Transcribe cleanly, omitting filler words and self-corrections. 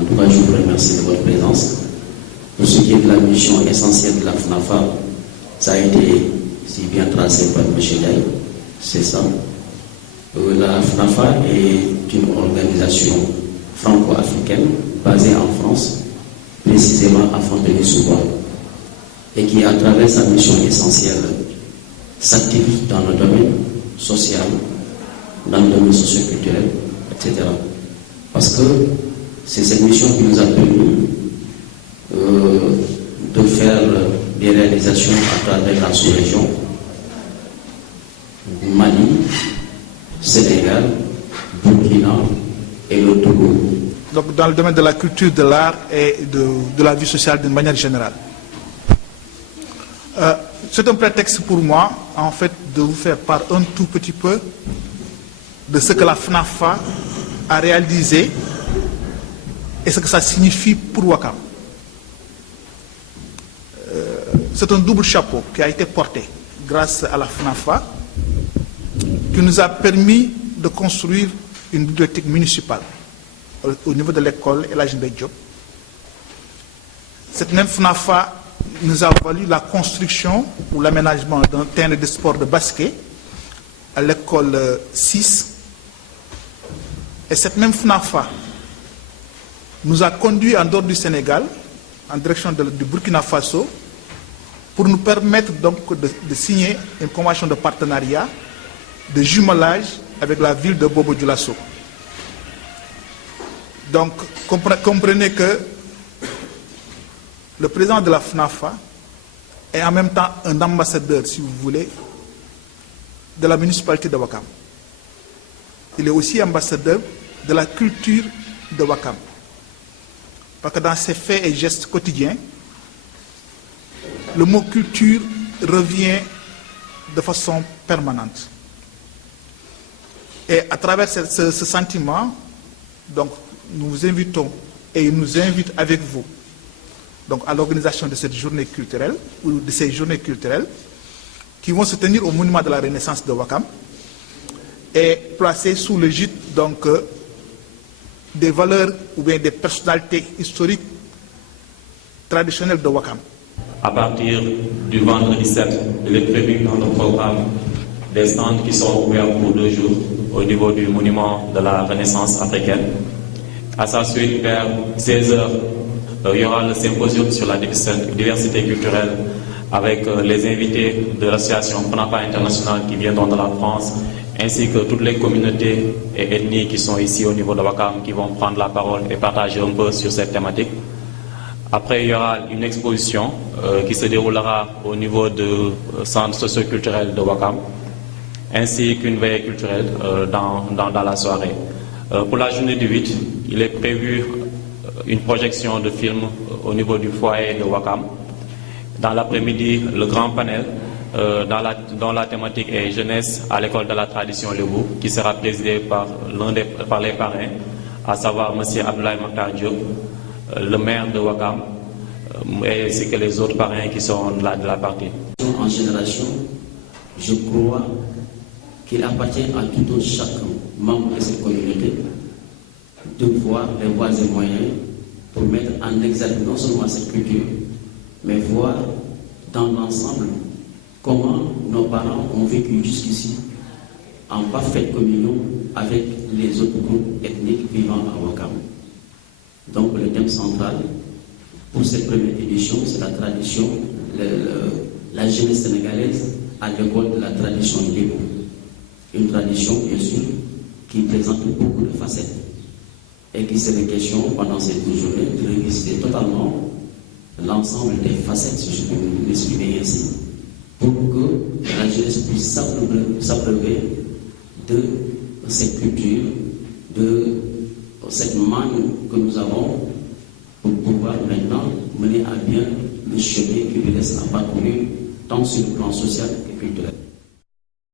En tout cas, je vous remercie de votre présence. Pour ce qui est de la mission essentielle de la FNAFA, ça a été si bien tracé par M. Gaï, c'est ça. La FNAFA est une organisation franco-africaine basée en France, précisément à Fontenay-sous-Bois, et qui, à travers sa mission essentielle, s'active dans le domaine social, dans le domaine socio-culturel, etc. Parce que c'est cette mission qui nous a permis de faire des réalisations à travers la sous-région, Mali, Sénégal, Burkina et le Togo. Donc dans le domaine de la culture, de l'art et de la vie sociale d'une manière générale. C'est un prétexte pour moi, en fait, de vous faire part un tout petit peu de ce que la FNAFA a réalisé et ce que ça signifie pour Ouakam. C'est un double chapeau qui a été porté grâce à la FNAFA, qui nous a permis de construire une bibliothèque municipale au niveau de l'école El Hadji Mbaye Diop. Cette même FNAFA nous a valu la construction ou l'aménagement d'un terrain de sport de basket à l'école 6. Et cette même FNAFA nous a conduit en dehors du Sénégal, en direction du Burkina Faso, pour nous permettre donc de signer une convention de partenariat, de jumelage avec la ville de Bobo Dioulasso. Donc, comprenez que le président de la FNAFA est en même temps un ambassadeur, si vous voulez, de la municipalité de Ouakam. Il est aussi ambassadeur de la culture de Ouakam. Parce que dans ses faits et gestes quotidiens, le mot culture revient de façon permanente. Et à travers ce sentiment, donc, nous vous invitons et il nous invite avec vous donc, à l'organisation de cette journée culturelle ou de ces journées culturelles qui vont se tenir au monument de la Renaissance de Ouakam et placées sous le gîte donc, des valeurs ou bien des personnalités historiques traditionnelles de Ouakam. À partir du vendredi 7, il est prévu dans le programme des stands qui seront ouverts pour 2 jours au niveau du monument de la Renaissance africaine. À sa suite, vers 16h, il y aura le symposium sur la diversité culturelle avec les invités de l'association FNAFA internationale qui viendront de la France, ainsi que toutes les communautés et ethnies qui sont ici au niveau de Ouakam qui vont prendre la parole et partager un peu sur cette thématique. Après, il y aura une exposition qui se déroulera au niveau du centre socio-culturel de Ouakam, ainsi qu'une veille culturelle dans la soirée. Pour la journée du 8, il est prévu une projection de films au niveau du foyer de Ouakam. Dans l'après-midi, le grand panel dont la thématique est jeunesse à l'école de la tradition Lébou, qui sera présidé par les parrains, à savoir M. Abdoulaye Makhtar Diop, le maire de Ouakam, ainsi que les autres parrains qui sont là de la partie. En génération, je crois qu'il appartient à tout un chacun, membre de cette communauté, de voir les voies et moyens pour mettre en exergue non seulement cette culture, mais voir dans l'ensemble comment nos parents ont vécu jusqu'ici en parfaite communion avec les autres groupes ethniques vivant à Ouakam. Donc le thème central pour cette première édition, c'est la tradition, la jeunesse sénégalaise à l'école de la tradition libre. Une tradition, bien sûr, qui présente beaucoup de facettes et qui serait question, pendant ces 2 journées, de revisiter totalement l'ensemble des facettes, si je peux m'exprimer ainsi, pour que la jeunesse puisse s'abreuver de cette culture, de cette manne que nous avons pour pouvoir maintenant mener à bien le chemin qui lui reste à parcourir, tant sur le plan social que culturel.